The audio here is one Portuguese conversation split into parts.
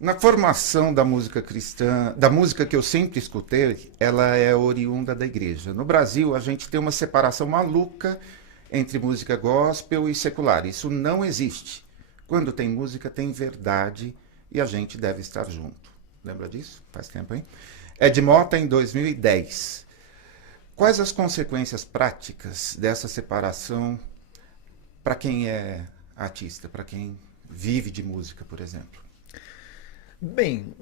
Na formação da música cristã, da música que eu sempre escutei, ela é oriunda da igreja. No Brasil, a gente tem uma separação maluca entre música gospel e secular. Isso não existe. Quando tem música, tem verdade e a gente deve estar junto. Lembra disso? Faz tempo, hein? Ed Mota, em 2010. Quais as consequências práticas dessa separação para quem é artista, para quem vive de música, por exemplo? Bem,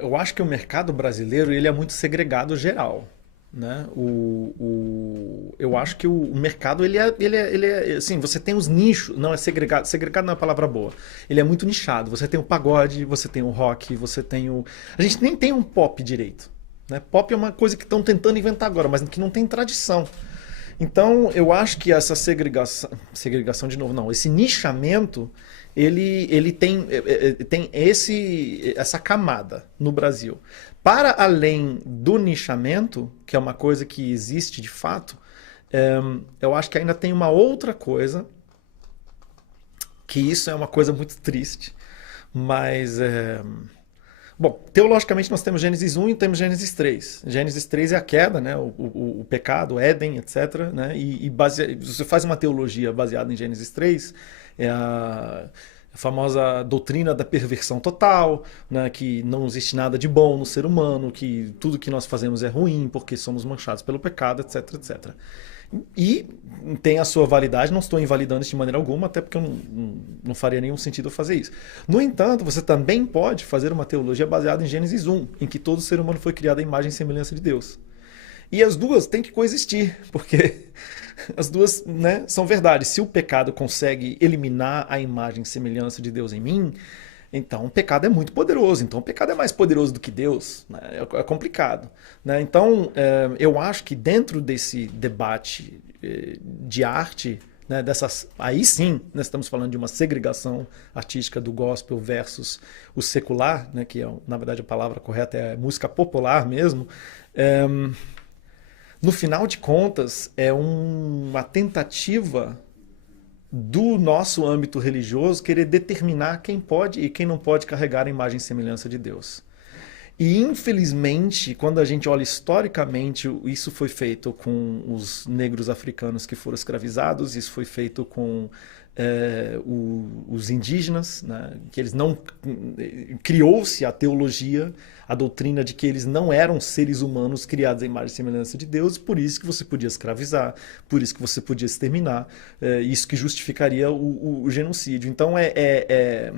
eu acho que o mercado brasileiro ele é muito segregado geral, né? Eu acho que o mercado assim, você tem os nichos, não é segregado, segregado não é a palavra boa. Ele é muito nichado. Você tem o pagode, você tem o rock, você tem o, a gente nem tem um pop direito, né? Pop é uma coisa que estão tentando inventar agora, mas que não tem tradição. Então, eu acho que essa segregação de novo, não, esse nichamento, ele tem essa camada no Brasil. Para além do nichamento, que é uma coisa que existe de fato, eu acho que ainda tem uma outra coisa, que isso é uma coisa muito triste, mas bom, teologicamente nós temos Gênesis 1 e temos Gênesis 3. Gênesis 3 é a queda, né? O pecado, Éden, etc. Né? Você faz uma teologia baseada em Gênesis 3, é a famosa doutrina da perversão total, né? Que não existe nada de bom no ser humano, que tudo que nós fazemos é ruim porque somos manchados pelo pecado, etc, etc. E tem a sua validade, não estou invalidando isso de maneira alguma, até porque não faria nenhum sentido eu fazer isso. No entanto, você também pode fazer uma teologia baseada em Gênesis 1, em que todo ser humano foi criado à imagem e semelhança de Deus. E as duas têm que coexistir, porque as duas, né, são verdades. Se o pecado consegue eliminar a imagem e semelhança de Deus em mim, então o pecado é muito poderoso. Então o pecado é mais poderoso do que Deus. Né? É complicado. Né? Então eu acho que dentro desse debate de arte, né, aí sim nós estamos falando de uma segregação artística do gospel versus o secular, né, que é, na verdade a palavra correta é música popular mesmo. No final de contas, é uma tentativa do nosso âmbito religioso querer determinar quem pode e quem não pode carregar a imagem e semelhança de Deus. E infelizmente, quando a gente olha historicamente, isso foi feito com os negros africanos que foram escravizados, isso foi feito com os indígenas, né, que eles não criou-se a teologia, a doutrina de que eles não eram seres humanos criados à imagem e semelhança de Deus, por isso que você podia escravizar, por isso que você podia exterminar, isso que justificaria o genocídio. Então é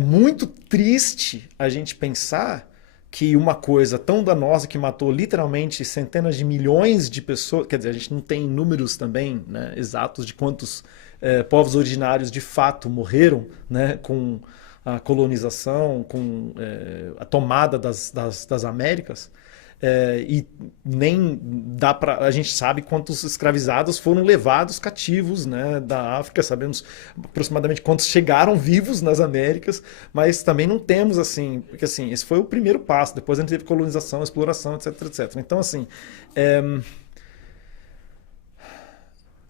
muito triste a gente pensar que uma coisa tão danosa que matou literalmente centenas de milhões de pessoas, quer dizer, a gente não tem números também, né, exatos de quantos povos originários de fato morreram, né, com a colonização, com a tomada das Américas, e nem dá para a gente sabe quantos escravizados foram levados cativos, né, da África, sabemos aproximadamente quantos chegaram vivos nas Américas, mas também não temos assim, porque assim esse foi o primeiro passo, depois a gente teve colonização, exploração, etc, etc. Então assim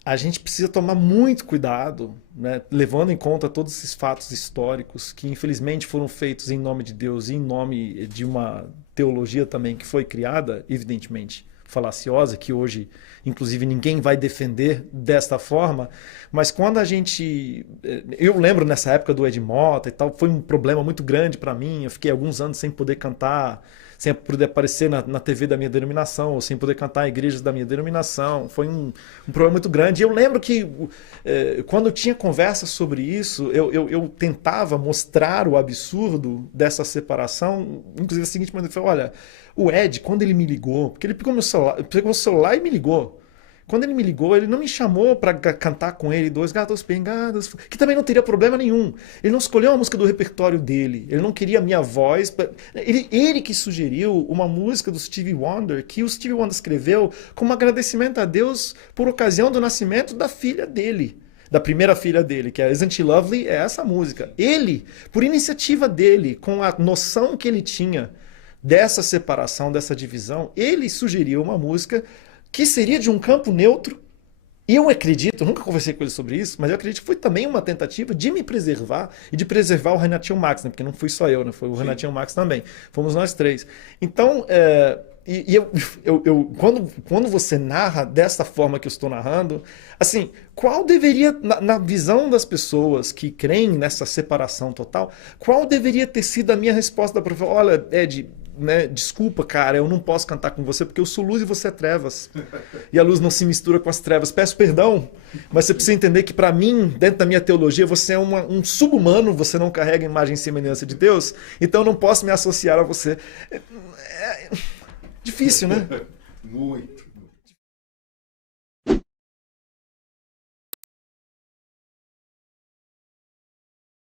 a gente precisa tomar muito cuidado, né, levando em conta todos esses fatos históricos que infelizmente foram feitos em nome de Deus e em nome de uma teologia também que foi criada, evidentemente falaciosa, que hoje inclusive ninguém vai defender desta forma, mas quando a gente... Eu lembro nessa época do Ed Mota e tal, foi um problema muito grande para mim, eu fiquei alguns anos sem poder cantar, sem poder aparecer na TV da minha denominação, ou sem poder cantar em igrejas da minha denominação. Foi um problema muito grande. E eu lembro que quando eu tinha conversas sobre isso, eu tentava mostrar o absurdo dessa separação, inclusive a seguinte maneira, eu falei, olha, o Ed, quando ele me ligou, porque ele pegou o celular e me ligou. Quando ele me ligou, ele não me chamou para cantar com ele Dois Gatos Pingados, que também não teria problema nenhum. Ele não escolheu uma música do repertório dele, ele não queria a minha voz. Ele que sugeriu uma música do Stevie Wonder, que o Stevie Wonder escreveu como agradecimento a Deus por ocasião do nascimento da filha dele. Da primeira filha dele, que é Isn't She Lovely, é essa música. Ele, por iniciativa dele, com a noção que ele tinha dessa separação, dessa divisão, ele sugeriu uma música que seria de um campo neutro, E eu acredito, eu nunca conversei com ele sobre isso, mas eu acredito que foi também uma tentativa de me preservar e de preservar o Renatinho Max, né? Porque não fui só eu, né? Foi o Renatinho Max também. Fomos nós três. Então, quando você narra dessa forma que eu estou narrando, assim, qual deveria, na visão das pessoas que creem nessa separação total, qual deveria ter sido a minha resposta para olha, Ed, né, desculpa, cara, eu não posso cantar com você porque eu sou luz e você é trevas. E a luz não se mistura com as trevas. Peço perdão, mas você precisa entender que para mim, dentro da minha teologia, você é um sub-humano, você não carrega a imagem e semelhança de Deus, então eu não posso me associar a você. É difícil, né? Muito.